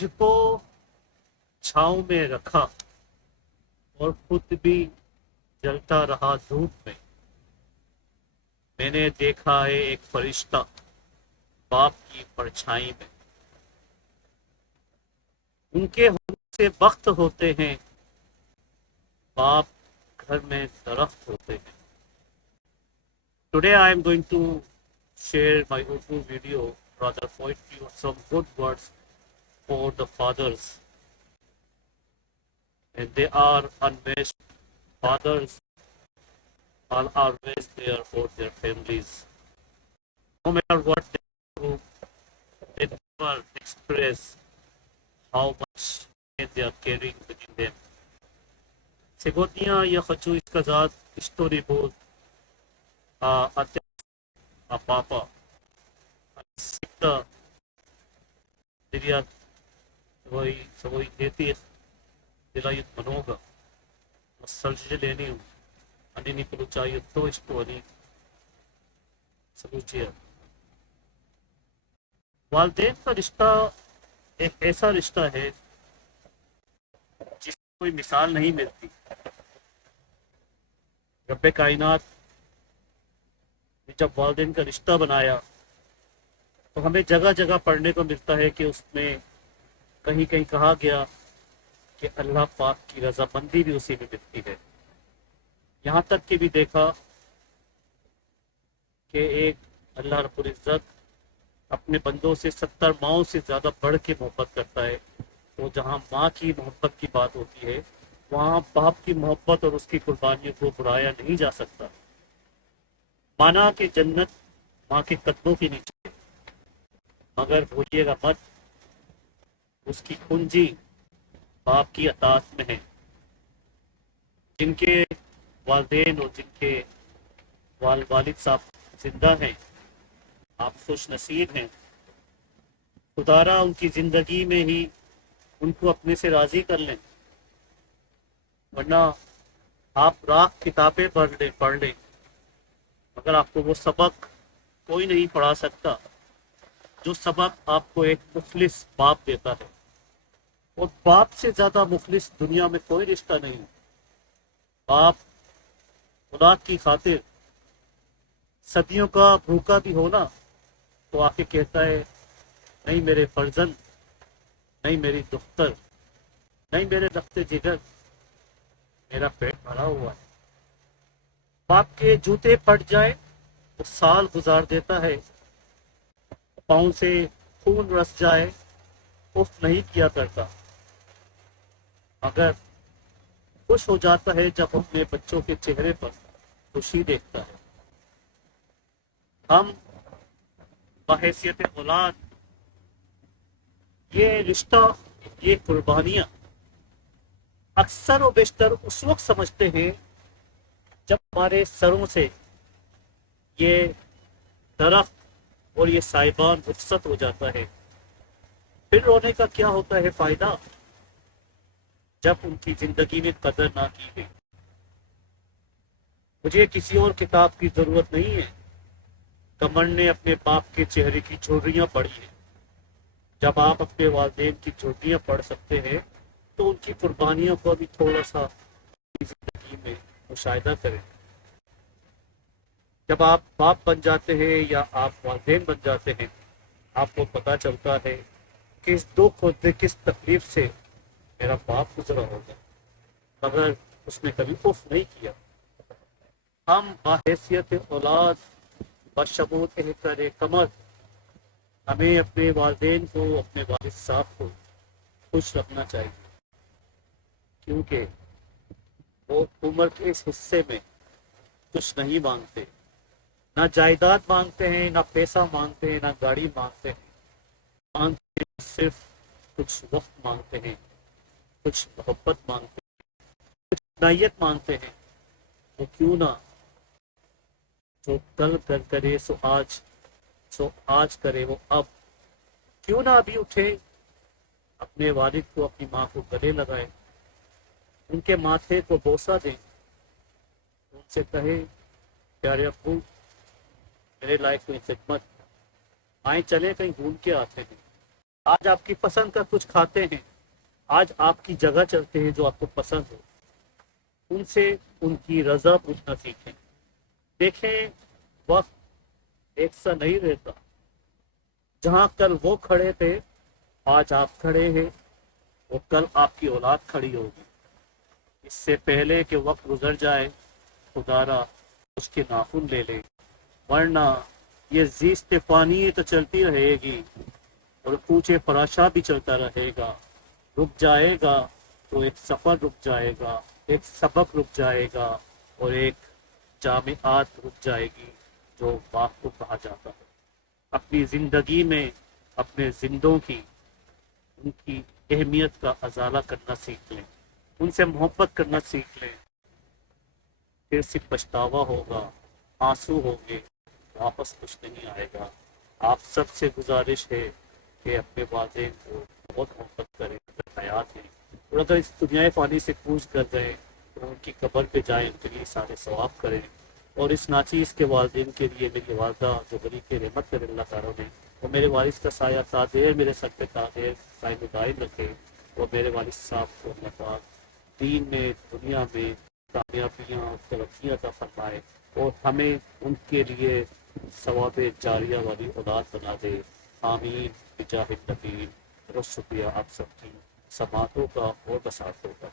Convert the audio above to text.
मुझको छांव में रखा और खुद भी जलता रहा धूप में। मैंने देखा है एक फरिश्ता बाप की परछाई में। उनके होने से वक्त होते हैं, बाप घर में दरख्त होते हैं। Today I am going to share my Urdu video, rather poetry or some good words for the fathers. And they are unmatched. Fathers are always there for their families. No matter what they do, they never express how much pain they are carrying within them. Сегодня я хочу сказать что-нибудь о отце, о папа. Всегда доверять свой детей, делают много. К сожалению, они не получают то, что они получают. वालिदैन का रिश्ता एक ऐसा रिश्ता है जिसकी कोई मिसाल नहीं मिलती। रब्बे कायनात ने जब वालिदैन का रिश्ता बनाया तो हमें जगह जगह पढ़ने को मिलता है कि उसमें कहीं कहीं कहा गया कि अल्लाह पाक की रजामंदी भी उसी में मिलती है। यहाँ तक कि भी देखा कि एक अल्लाह रब्बुल इज़्ज़त अपने बंदों से 70 माओं से ज़्यादा बढ़ के मोहब्बत करता है। तो जहाँ माँ की मोहब्बत की बात होती है, वहाँ बाप की मोहब्बत और उसकी कुर्बानियों को बुलाया नहीं जा सकता। माना कि जन्नत माँ के कदमों के नीचे, मगर भूलिएगा मत उसकी कुंजी बाप की अतात में है। जिनके वालिदैन और जिनके वालिद साहब जिंदा हैं, आप खुश नसीब हैं। खुदारा उनकी ज़िंदगी में ही उनको अपने से राज़ी कर लें, वरना आप राख किताबें पढ़ लें मगर आपको वो सबक कोई नहीं पढ़ा सकता जो सबक आपको एक मुखलिस बाप देता है। और बाप से ज़्यादा मुखलिस दुनिया में कोई रिश्ता नहीं। बाप औलाद की खातिर सदियों का भूखा भी होना तो आके कहता है, नहीं मेरे फर्जंद, नहीं मेरी दुख्तर, नहीं मेरे रफ्ते जिगर, मेरा पेट भरा हुआ है। बाप के जूते फट जाए तो साल गुजार देता है। पाँव से खून रस जाए उफ नहीं किया करता, मगर खुश हो जाता है जब अपने बच्चों के चेहरे पर खुशी देखता है। हम बहैसियत औलाद ये रिश्ता, ये कुर्बानियां अक्सर और बेशतर उस वक्त समझते हैं जब हमारे सरों से ये दरख्त और ये साइबान रुखसत हो जाता है। फिर रोने का क्या होता है फायदा जब उनकी जिंदगी में कदर ना की गई। मुझे किसी और किताब की जरूरत नहीं है। कमर ने अपने बाप के चेहरे की झुर्रियां पढ़ी हैं। जब आप अपने वालिदैन की झुर्रियां पढ़ सकते हैं तो उनकी कुर्बानियों को भी थोड़ा सा जिंदगी में मुशाहिदा करें। जब आप बाप बन जाते हैं या आप वालिदैन बन जाते हैं, आपको पता चलता है कि इस दुख और किस तकलीफ से मेरा बाप गुजरा होगा, मगर उसने कभी उफ नहीं किया। हम बाहैसियत औलाद बशबूत एहतर कमर हमें अपने वालिदैन को, अपने वालिद साहब को खुश रखना चाहिए, क्योंकि वो उम्र के इस हिस्से में कुछ नहीं मांगते। ना जायदाद मांगते हैं, ना पैसा मांगते हैं, ना गाड़ी मांगते हैं। मांगते हैं सिर्फ कुछ वक्त मांगते हैं, कुछ मोहब्बत मांगते हैं, कुछ नायत मांगते हैं। वो क्यों ना, जो कल कर करे सो आज करे वो अब। क्यों ना अभी उठे, अपने वालिद को, अपनी माँ को गले लगाए, उनके माथे को बोसा दें, उनसे कहे प्यारे अब्बू मेरे लायक कोई खिदमत, आए चले कहीं घूम के आते हैं। آج آپ کی پسند کا کچھ کھاتے ہیں، آج آپ کی جگہ چلتے ہیں جو آپ کو پسند ہو، ان سے ان کی رضا پوچھنا سیکھیں۔ دیکھیں وقت ایک سا نہیں رہتا، جہاں کل وہ کھڑے تھے آج آپ کھڑے ہیں، اور کل آپ کی اولاد کھڑی ہوگی۔ اس سے پہلے کہ وقت گزر جائے خدا را اس کے ناخن لے لے، ورنہ یہ زیست فانی تو چلتی رہے گی اور کوچے فراشا بھی چلتا رہے گا۔ رک جائے گا تو ایک سفر رک جائے گا، ایک سبق رک جائے گا، اور ایک جامعات رک جائے گی جو باپ کو کہا جاتا ہے۔ اپنی زندگی میں اپنے زندوں کی ان کی اہمیت کا ازالہ کرنا سیکھ لیں، ان سے محبت کرنا سیکھ لیں، پھر صرف پچھتاوا ہوگا، آنسو ہوں گے، واپس کچھ نہیں آئے گا۔ آپ سب سے گزارش ہے کہ اپنے والدین کو بہت محبت کریں اگر حیات ہیں، اور اگر اس دنیا فانی سے کوچ کر گئے تو ان کی قبر پہ جائیں، ان کے لیے سارے ثواب کریں، اور اس ناچیز کے والدین کے لیے میری والدہ جو بری کے رحمت کر اللہ تعالیٰ نے، وہ میرے والد کا سایہ تا دیر میرے سر پہ تا دیر قائم دائم رکھے، اور میرے والد صاحب کو اللہ پاک دین میں دنیا میں کامیابیاں اور ترقیاں عطا فرمائے، اور ہمیں ان کے لیے ثواب جاریہ والی اولاد بنا دے۔ آمین بجاہ النبی۔ بہت شکریہ آپ سب کی سماعتوں کا اور بساطوں کا۔